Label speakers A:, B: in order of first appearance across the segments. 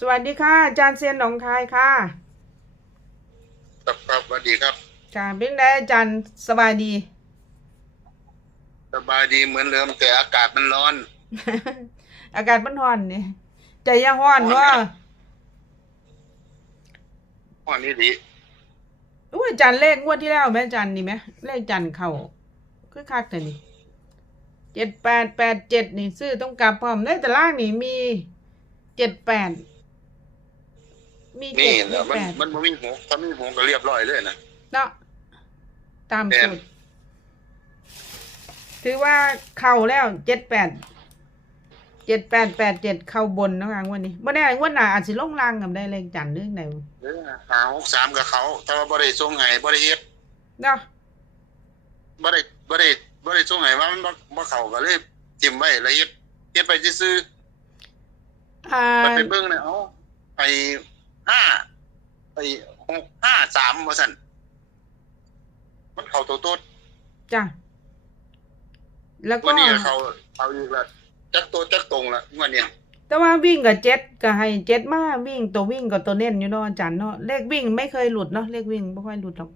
A: สวัสดีค่ะ อาจารย์เซียนหนองคายค่ะ
B: ครับครับสวัสดีครับ
A: ค่ะเป็นไงอาจารย์สบายดี
B: สบายดีเหมือนเดิมแต่อากาศมันร้อน
A: อากาศมันร้อนนี่ใจอยังร้อนเนาะ
B: วันนี้ดี
A: อุ้ยอาจารย์เลขงวดที่แล้วแม่อาจารย์นี่ไหมเลขอาจารย์เข่าคือคักแต่นี่เจ็ดแปดแปดเจ็ดนี่ซื้อต้องกลับพร้อมในแต่ล่างนี่มีเจ็ดแปด มีเจ็
B: นี่
A: ด
B: แหละ
A: มี
B: มัน
A: แปด
B: มันบ่มีหูถ้ามีหูก็เรียบร้อยเลยนะ
A: เนาะตาม
B: แม่น
A: สูตรถือว่าเข้าแล้วเจ็ดแปดเจ็ดแปดแปดเจ็ดเข้าบนเนาะคะงวันนี้บ่แน่งวันหน้าอาจสิลงล่างกับได้เลขจันทร์หรือไหน
B: เออหาหกสามกับเขาถ้าว่าบ่ได้ส่งให้บ่ได้เฮ็ด
A: เนาะ
B: บ่ได้บ่ได้บ่ได้ส่งให้ว่ามันบ่บ่เข้าก็เลยจิ้มไว้แล้วเฮ็ดเฮ็ดไปซื่อ
A: อ่า
B: ๆมันไปเบิ่งเนี่ยเอาไป ห้าไปหกห้าสามว่าซั่นมันเข้าตัวโตด
A: จ้ะแล้วก็
B: วันนี้เขาเอาอีกละจักตัวจักตรงละวันนี้
A: แต่ว่าวิ่งกับเจ็ดก็ให้เจ็ดมาวิ่งตัววิ่งกับตัวเน้นอยู่เนาะอาจารย์เนาะเลขวิ่งไม่เคยหลุดเนาะเลขวิ่งไม่ค่อยหลุดหรอก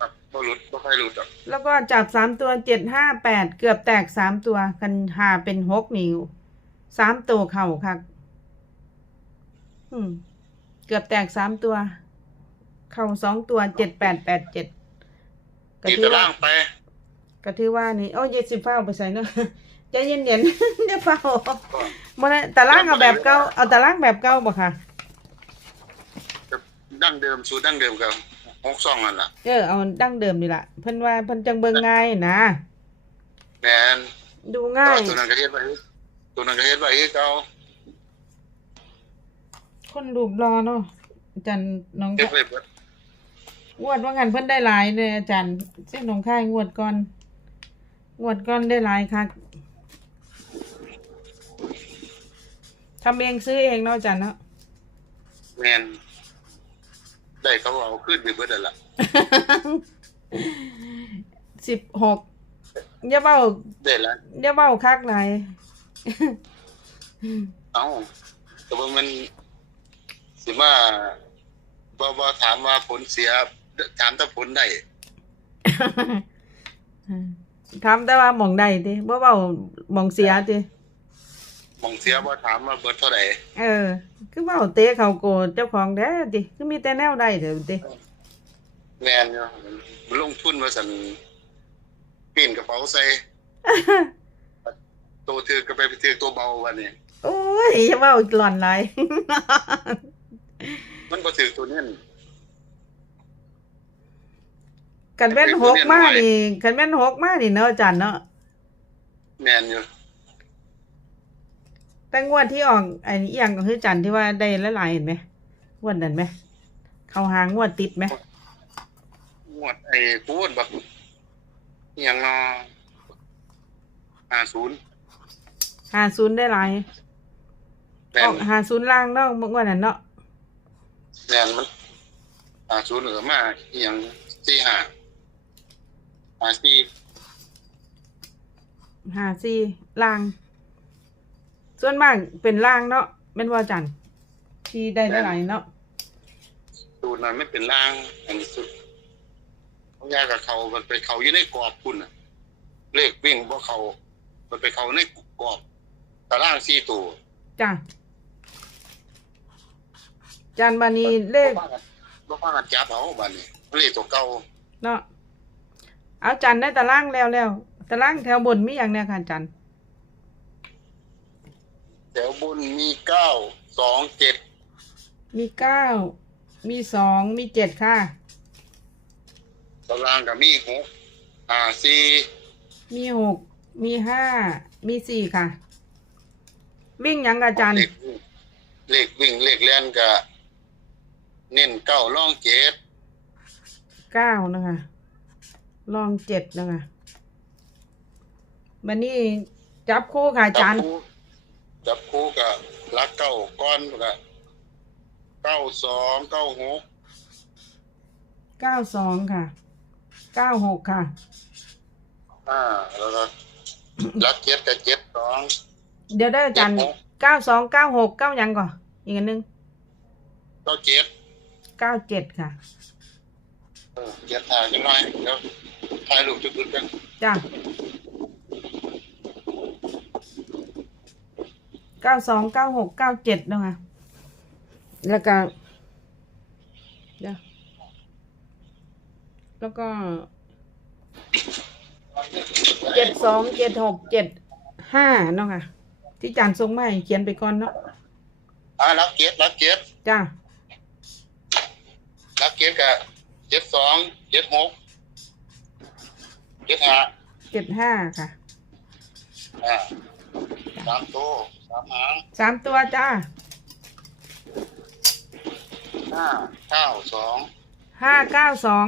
B: ครับบ่หลุดบ่ค่อยหลุดหรอก
A: แล้วก็จับสามตัวเจ็ดห้าแปดเกือบแตกสามตัวกันหาเป็นหกนิ้วสามตัวเข่าค่ะอืม เกือบแตกสามตัว เข่าสองตัวเจ็ดแปดแปดเจ็ดก็
B: ตี
A: ถือ
B: ตา
A: ว่า
B: ล่างไป
A: ก็ถือว่านี่โอ้ยเย็ดสิเฝ้าไปใส่เนาะใจเย็นๆจะเฝ้ามันตารางเอาแบบเก่าเอาตารางแบบเก่าบ่ค่ะ
B: ดั้งเดิมสูตรดั้งเดิมกับหกซองนั่นล่ะ
A: เออเอาดั้งเดิมนี่ล่ะเพิ่นว่าเพิ่นจังเบิ่งง่ายนะ
B: แม่น
A: ดู
B: แต่
A: ง่าย
B: ว่าตัวนั้นก็เฮ็ดไว้ตัวนั้นก็เฮ็ดไว้คือเก่า
A: คนรูปรอเนาะอาจารย์น้อง
B: เฮ็ดไว้เบิด
A: งวดว่างันเพิ่นได้หลายเลยอาจารย์เส้นหนองค่ายงวดก่อนงวดก่อนได้หลายคักทำเองซื้อเองเนาะอาจารย์เนาะ
B: แม่นได้เขาเอาขึ้นไปเบิดนั่นล่ะ
A: สิบหกอย่าเบ้า
B: ได้ละ
A: อย่าเบ้าคักหลาย
B: เอ้าแต่ว่ามัน สิมาบ่บ่ถามว่าผลเสีย ถามถ้าผลได้
A: ทำแต่ว่าหมองใดติบ่เว้าหมองเสียติ
B: มองเสียบ่ถามว่าเบิดเท่าใด
A: เออ คือเว้าเตะเขาโกรธเจ้าของแท้ติคือมีแต่แนวใดเด้อติ
B: แม่นอยู่ลงทุนว่าซั่นปีนกระเป๋าใส่ตัวถือก็ไปถือตัวเบาวันนี้
A: โอ้ยอย่าเว้าหล่อนหลาย
B: มันบ่ถือตัวนี้
A: กันแม่นหกมานี่กันแม่นหกมานี่เนาะอาจารย์เนาะ
B: แม่นอยู่
A: แต่งวดที่ออกไอ้นี่อหยังก็คืออาจารย์ที่ว่าได้หลายๆเห็นไหมงวดนั้นไหมเข้าหางวดติดไหม
B: งวดไอ้กูดบักอิหยังเนาะ50
A: หาศูนย์ได้หลาย
B: แม่
A: อนอกหาศูนย์ล่างเนาะงวดนั้นเนาะ
B: แม่นมัน50เหลือมาอิหยัง45 54
A: หาสี่ล่าง ส่วนมากเป็นล่างเนาะแม่นว่าอาจารย์ที่ได้หลายๆเนาะ
B: ตูนนั้นไม่เป็นร่าง อันนี้สุดเขายากับเขามันไปเขาอยู่ในกรอบคุณน่ะ เลขวิ่งบ่เขา มันไปเขาในกรอบตาราง4ตัว
A: จ้ะอา จารย์บานีเลข
B: บ่พากันจับเอาบัดนี้เลขตัวเก่า
A: เนาะเอาอาจารย์ได้ตารางแล้วแล้วตารางแถวบนมีอย่างเนี้ยค่ะอาจารย์
B: แถวบนมีเก้าสองเจ็ด
A: มีเก้ามีสองมีเจ็ดค่ะ
B: ตารางกับมีหกห้าสี่
A: มีหกมีห้ามีสี่ค่ะ วิ่งหยังกับอาจารย์
B: เลขวิ่งเลขวิ่งเลขเล่นกับ เน้นเก้าล่องเจ็ด
A: เก้านะคะลองเจ็ดนะคะบันนี้จับคู่ค่ะอาจารย์
B: คู่จับคู่กับลักเก้าก้อนกับเก้าสองเก้าหก
A: เก้าสองค่ะ เก้าหกค่ะ
B: อ่าแล้วก็ลักเจ็ดกับเจ็ดสอง
A: เดี๋ยวได้อาจารย์
B: เจ็ดหก
A: เก้าสองเก้าหกเก้ายังก่อนอีกอันหนึง
B: เก้าเจ็ด
A: เก้าเจ็ดค่ะ
B: เออเจ็ดถ่ายกันหน่อยเดี๋ยวถ่ายรูปจุดๆกัน
A: จ้ะเก้าสองเก้าหกเก้าเจ็ดเนาะค่ะแล้วก็เดี๋ยวแล้วก็เจ็ดสองเจ็ดหกเจ็ดห้าเนาะค่ะ ที่จานทรงมาให้เขียนไปก่อนเนาะ
B: อ่ารับเจ็ดรับเจ็ด
A: จ้า
B: รับเจ็ดกับเจ็ดสองเจ็ดหกเจ็ดห้า
A: เจ็ดห้าค่ะ
B: อ่าสามตัวสามหาง
A: สามตัวจ้า
B: ห้าเก้าสอง
A: ห้าเก้าสอง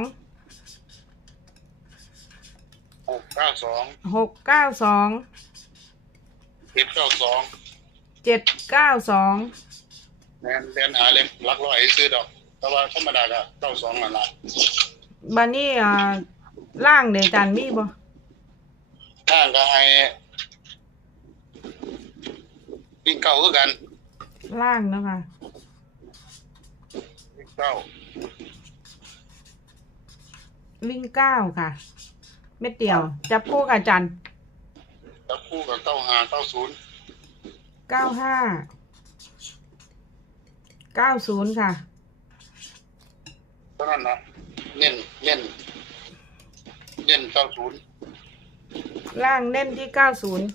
B: หกเก้าสอง
A: หกเก้าสอง
B: เจ็ดเก้าสอง
A: เจ็ดเก้าสอง
B: แมนเรียนหาเล่มรักร้อยให้ซื้อดอก แต่ว่าธรรมดาก็เก้าสองนั่นละ
A: บันนี้อ่าล่างเดจานมีบ่
B: ข้างก็ให้วิ่งเก้าคือกัน
A: ล่างเนาะค่ะ
B: วิ่งเก้า
A: วิ่งเก้าค่ะ เม็ดเดียวจับคู่กับจัน
B: แล้วคู่กับเก้าห้าเก้าศูนย์
A: เก้าห้าเก้าศูนย์ค่ะ
B: เท่านั้นนะเน้นเน้นเน้นเก้าศูนย์
A: ล่างเน้นที่เก้าศูนย์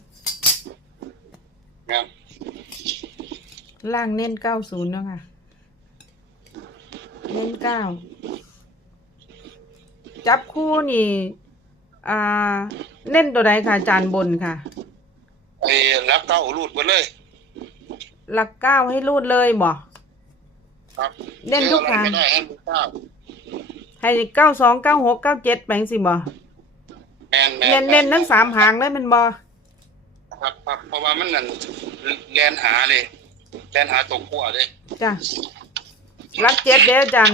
B: แม่น
A: ล่างเน้นเก้าศูนย์เนาะค่ะ เน้นเก้า จับคู่นี่ อ่า เน้นตัวใดค่ะจานบนค่ะ
B: ไอ้รับเก้ารูดไปเลย
A: หลักเก้าให้รูดเลยบ่
B: ครับ
A: เน้นทุกทาง
B: ไม่ได้ให้มันเก้า
A: ให้เก้าสองเก้าหกเก้าเจ็ดแปลงสิบ่
B: แมนแม
A: เน้นเน้นทั้งสามหางเลยแมันบ่
B: ครับครับเพราะว่ามันนั่นแลนหาเลยแลนหาตกขั้วเลย
A: จ้ะรักเจ็ดเด้อจัน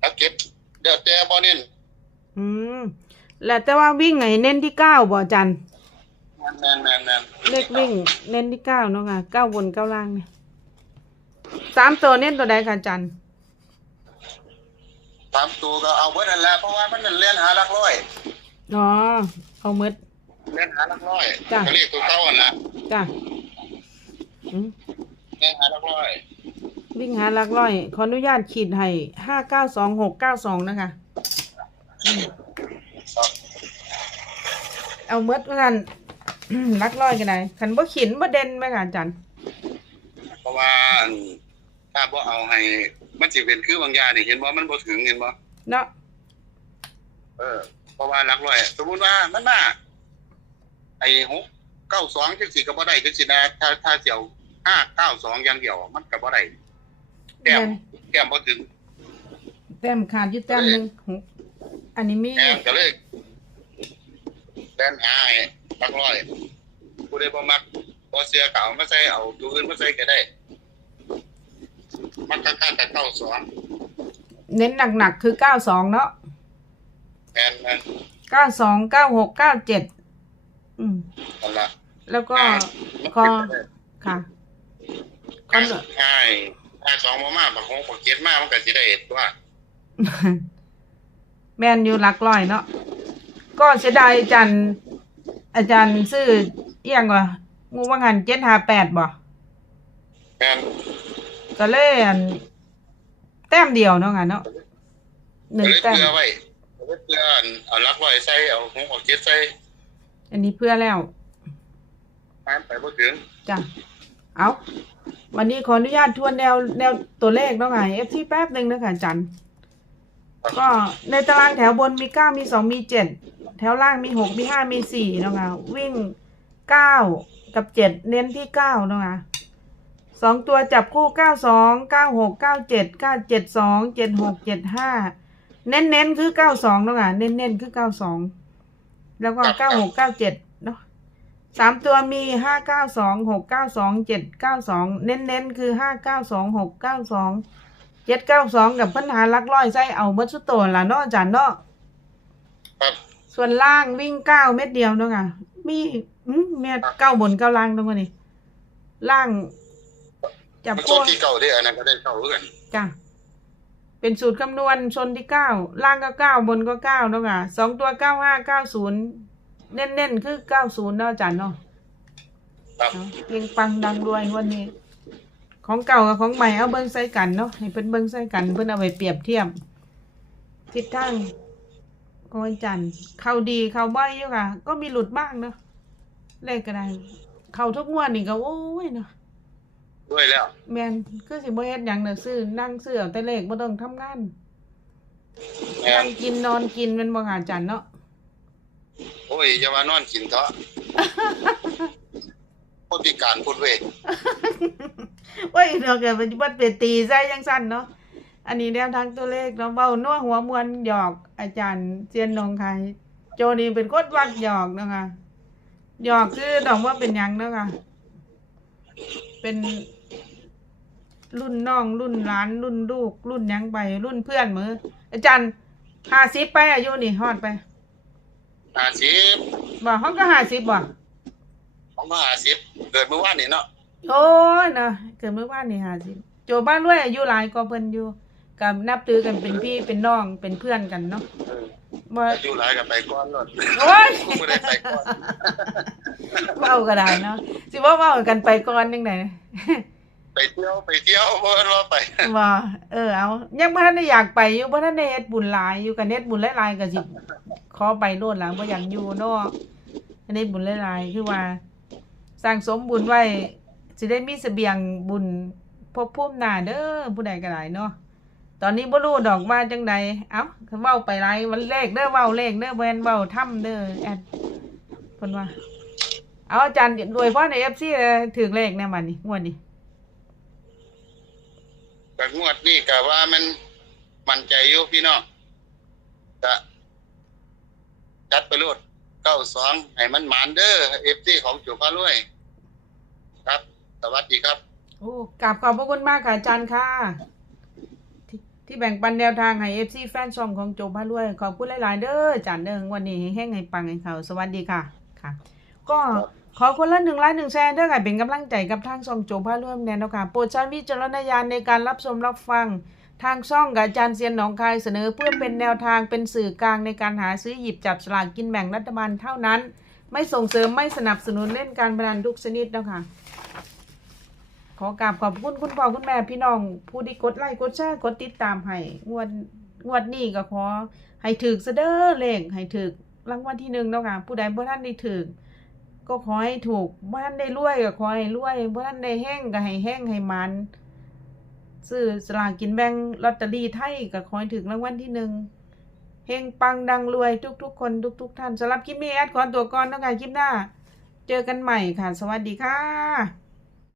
B: แล้วเก็บเดี๋ยวแต่บอเน้น
A: อืมแล้วแต่ว่าวิ่งไงเน้นที่เก้าบ่จัน
B: แมนแมนแมนแมน
A: เลขวิ่ง เน้นที่เก้าเนาะค่ะเก้าบนเก้าล่างเนี่ย สามตัวเน้นตัวใดค่ะจัน
B: สามตัวก็เอาไว้นั่นแหละเพราะว่ามันนั่นเล่นหาหลักร้อย
A: อ๋อเอามืด
B: เล่นหาหลักร้อย
A: จ้ะ
B: ก็เรียกตัวเก้าอะนะ
A: จ้ะอืม
B: เล่นหาหลักร้อย
A: วิ่งหาหลักร้อย ขออนุญาตขีดให้ห้าเก้าสองหกเก้าสองนะคะ
B: ครับ
A: เอามืดว่ากัน หลักร้อยกันไหนขันบ่ขินบ่เด่นไหมค่ะจัน
B: เพราะว่าอันถ้าบ่เอาให้ มันสิเป็นคือบางอยางนี่เห็นบ่มันบ่ถึงเห็นบ่
A: เนาะ
B: เออ เพราะว่าหลักร้อย สมมุติว่ามันมาไอ้หกเก้าสองจังสี่ก็บ่ได้จังสี่นะถ้าถ้าเสี่ยวห้าเก้าสองอย่างเดียว มันก็บ่ได้แต้ม
A: แม่น
B: แต้มบ่ถึง
A: แต้มขาดอยู่แต้มหนึ่งหกอันนี้มี
B: แต้มก็เลยแต้มหาให้หลักร้อยผู้ใดบ่มัก บ่เสียเก่ามาใส่เอาตัวอื่นมาใส่ก็ได้ มันค่าๆแต่เก้าสอง
A: เน้นหนักๆคือเก้าสองเนาะ
B: แม่นแม่น
A: เก้าสองเก้าหกเก้าเจ็ดอืม
B: นั่นล่ะ
A: แล้วก็
B: มัน
A: ก็
B: เป็นไปได้
A: ค่ะ
B: ใช่ใช่ใช่สองมามาบักหงบักเจ็ดมามันก็สิได้ตัว
A: แมนอยู่หลักร้อยเนาะก็เสียดายอาจารย์ อาจารย์ซื้อเอียงวะ งูว่างหันเจ็ดห้าแปดบ่
B: แม่น
A: ก็เลยอันแต้มเดียวเนาะค่ะเนาะห
B: ก็
A: นึ่ง
B: เลย
A: แต้ม
B: เพื่อไว้ก็เลยเพื่ออันเอาลักไว้ใส่เอาหงเอาเจ็ดใส่
A: อันนี้เพื่อแล้ว
B: น้ำไปบ่ถึง
A: จ้ะเอาวันนี้ขออนุญาตทวนแนวแนวตัวเลขเนาะค่ะเอฟที่แป๊บหนึ่งนะคะอาจันก็ในตารางแถวบนมีเก้ามีสองมีเจ็ดแถวล่างมีหกมีห้ามีสี่เนาะค่ะวิ่งเก้า กับเจ็ดเน้นที่เก้าเนาะค่ะสองตัวจับคู่เก้าสองเก้าหกเก้าเจ็ดเก้าเจ็ดสองเจ็ดหกเจ็ดห้าเน้นเน้นๆคือเก้าสองเนาะค่ะเน้นเน้นๆคือเก้าสองแล้วก็เก้าหกเก้าเจ็ดเนาะสามตัวมีห้าเก้าสองหกเก้าสองเจ็ดเก้าสองเน้นเน้นๆคือห้าเก้าสองหกเก้าสองเจ็ดเก้าสองกับปัญหาลักร้อยใส่เอาเมื่อสุดโตนละเนาะอาจารย์เนาะ
B: ครับ
A: ส่วนล่างวิ่งเก้าเม็ดเดียวเนาะค่ะ มีอืมเม็ดเก้าบนเก้าล่างตรงนี้ล่าง จับ
B: มันช
A: โป้
B: นที่เก่าได้อันนั้นก็ได้เก่าเหมือนกัน
A: จ้ะเป็นสูตรคำนวณชนที่เก้าล่างก็เก้าบนก็เก้าเนาะค่ะสองตัวเก้าห้าเก้าศูนย์เน้นๆคือเก้าศูนย์เนาะอาจารย์เนาะ
B: ครับ
A: เอาเพียงปังดังรวยวันนี้ ของเก่ากับของใหม่เอาเบิ้งใส่กันเนาะให้เพิ่นเบิ้งใส่กันเพิ่นเอาไปเปรียบเทียบทิศทาง ของอาจารย์เข้าดีเข้าบ่อยอยู่ค่ะ ก็มีหลุดบ้างเนาะเลขก็ได้ เข้าทุกงวดนี่ก็โอ้ยเนาะ
B: ด้วยแล้ว
A: แม่นคือสิบ่เฮ็ดหยังเด้อซื้อนั่งซื้อเอาแต่เลขบ่ต้องทำงาน
B: แม่
A: นั่
B: น
A: งกินนอนกินแมันบ่ค่ะอาจารย์เนาะ
B: โอ้ยอย่ามานอนกินเถอะผู้พิการพูดเวท
A: โอ้ยเดี๋ยวเกิดมันบ่ไปตีใส่จังซั่นเนาะ อันนี้แนวทางตัวเลขเนาะเว้านัวหัวมวนหยอกอาจารย์เจียนนงคายโจนี่เป็นคนวักหยอกเนาะค่ะหยอกคือดอกว่าเป็นหยังเนาะค่ะเป็นรุ่นน้องรุ่นหลาน รุ่นลูก รุ่นหยังไป รุ่นเพื่อนมืออาจารย์50ไปอายุนี่ฮอดไป
B: ห้าสิบ
A: บ่ห้องก็50บ่
B: ของก็ห้าสิบเกิดเมื่อวานนี่เนาะ
A: โอ้ยเนาะเกิดเมื่อวานนี่50โจบ้านรวยอายุหลายกว่าเพิ่นอยู่ กับนับถือกันเป็นพี่เป็นน้องเป็นเพื่อนกันเนาะ
B: เออ
A: บ่
B: อายุหลายกับไปก้อนรถ
A: โอ้ย
B: ไม่ได้ไปก้อน
A: เว้าก็ได้เนาะสิว่าเว้ากันไปก่อนจังได
B: ไปเที่ยวไปเที่ยวเพราะว่าไป
A: บ่เออเอายังบ่ทันได้อยากไปอยู่บ่ทันได้เฮ็ดบุญหลายอยู่กันเฮ็ดบุญหลายๆก็สิขอไปโน่นหลังบ่อยากอยู่เนาะอันนี้บุญหลายๆคือว่าสร้างสมบุญไว้สิได้มีเสบียงบุญพบภูมิหน้าเด้อผู้ใดก็ได้เนาะ ตอนนี้บ่รู้ดอกว่าจังใดเอ้าเว้าไปหลายวันเลขเด้อเว้าเลขเด้อบ่แม่นเว้าถ้ำเด้อแอดเพิ่นว่า เอาอาจารย์รวยเพราะใน FC เออถึงเลขแน่มันนี่งวดนี้
B: แต่งวดนี่กะว่ามันมั่นใจอยู่พี่น้องกะจัดไปโลดเก้าสองให้มันหมานเด้อเอฟซีของจุฬาลุยครับ สวัสดีครับ
A: โอ้กราบขอบพระคุณมากค่ะอาจารย์ค่ะ ที่ที่แบ่งปันแนวทางให้ FC แฟนช่องของโจพารวย ขอบคุณหลาย ๆ เด้ออาจารย์เด้อวันนี้ให้แห้งให้ปังให้เขาสวัสดีค่ะค่ะ ก็ขอคนละหนึ่งไลค์หนึ่งแชร์เด้อค่ะเป็นกำลังใจกับทางช่องโจพารวยแน่นอนค่ะโปรดใช้วิจารณญาณในการรับชมรับฟังทางช่องกับอาจารย์เซียนหนองคายเสนอเพื่อเป็นแนวทางเป็นสื่อกลางในการหาซื้อหยิบจับสลากกินแบ่งรัฐบาลเท่านั้น ไม่ส่งเสริมไม่สนับสนุนเล่นการพนันทุกชนิดเนาะค่ะ ขอกราบขอบคุณคุณพ่อคุณแม่พี่น้อง ผู้ที่กดไลค์กดแชร์กดติดตามให้งวดงวดนี้ก็ขอให้ถึกซะเด้อเลขให้ถึกรางวัลที่หนึ่งเนาะค่ะผู้ใดบ่ท่านได้ถึกก็ขอให้ถูกบ่ท่านได้รวยก็ขอให้รวยบ่ท่านได้แห้งก็ให้แห้งให้มันซื้อสลากกินแบ่งลอตเตอรี่ไทยก็ขอให้ถึกรางวัลที่หนึ่งเฮงปังดังรวยทุก ๆ คนทุก ๆ ท่านสำหรับคลิปนี้แอดขอตัวก่อนเนาะค่ะคลิปหน้า เจอกันใหม่ค่ะ สวัสดีค่ะ